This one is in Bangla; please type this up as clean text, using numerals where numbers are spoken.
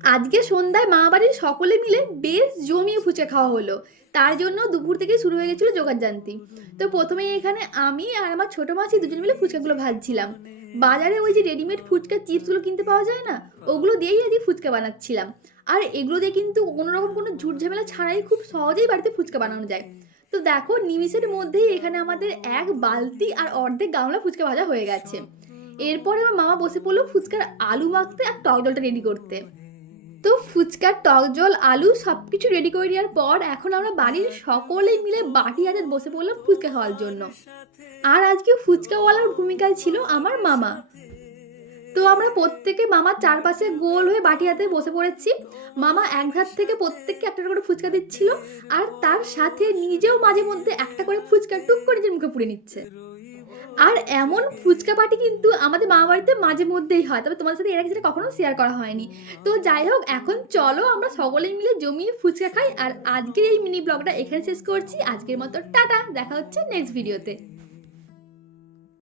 আজকে সন্ধ্যায় মামাবাড়ির সকলে মিলে বেশ জমিয়ে ফুচকা খাওয়া হলো। তার জন্য দুপুর থেকেই শুরু হয়ে গেছিল জোগাড়যন্ত্রী। তো প্রথমেই এখানে আমি আর আমার ছোট মাসি দুজন মিলে ফুচকাগুলো ভাজছিলাম। বাজারে ওই যে রেডিমেড ফুচকা চিপসগুলো কিনতে পাওয়া যায় না, ওগুলো দিয়েই আজকে ফুচকা বানাচ্ছিলাম। আর এগুলো দিয়ে কিন্তু কোনোরকম কোনো ঝুট ঝামেলা ছাড়াই খুব সহজেই বাড়িতে ফুচকা বানানো যায়। তো দেখো নিমিষের মধ্যেই এখানে আমাদের এক বালতি আর অর্ধেক গামলা ফুচকা ভাজা হয়ে গেছে। এরপরে আমার মামা বসে পড়লো ফুচকার আলু মাখতে আর টক জলটা রেডি করতে। তো ফুচকার টক জল আলু সবকিছু রেডি করে নেওয়ার পর এখন আমরা বাড়ির সকলেই মিলে বাটি হাতে বসে পড়লাম ফুচকা খাওয়ার জন্য। আর আজকে ফুচকাওয়ালার ভূমিকায় ছিল আমার মামা। তো আমরা প্রত্যেকে মামার চারপাশে গোল হয়ে বাটি হাতে বসে পড়েছি। মামা এক ধার থেকে প্রত্যেককে একটা করে ফুচকা দিচ্ছিল, আর তার সাথে নিজেও মাঝে মধ্যে একটা করে ফুচকা টুক করে নিজের মুখে পুরে নিচ্ছে। আর এমন ফুচকা পার্টি কিন্তু আমাদের মামাবাড়িতে মাঝে মধ্যেই হয়, তবে তোমাদের সাথে এর আগে যেটা কখনো শেয়ার করা হয়নি। তো যাই হোক, এখন চলো আমরা সকলেই মিলে জমিয়ে ফুচকা খাই। আর আজকের এই মিনি ব্লগটা এখানে শেষ করছি। আজকের মতো টাটা, দেখা হচ্ছে নেক্সট ভিডিওতে।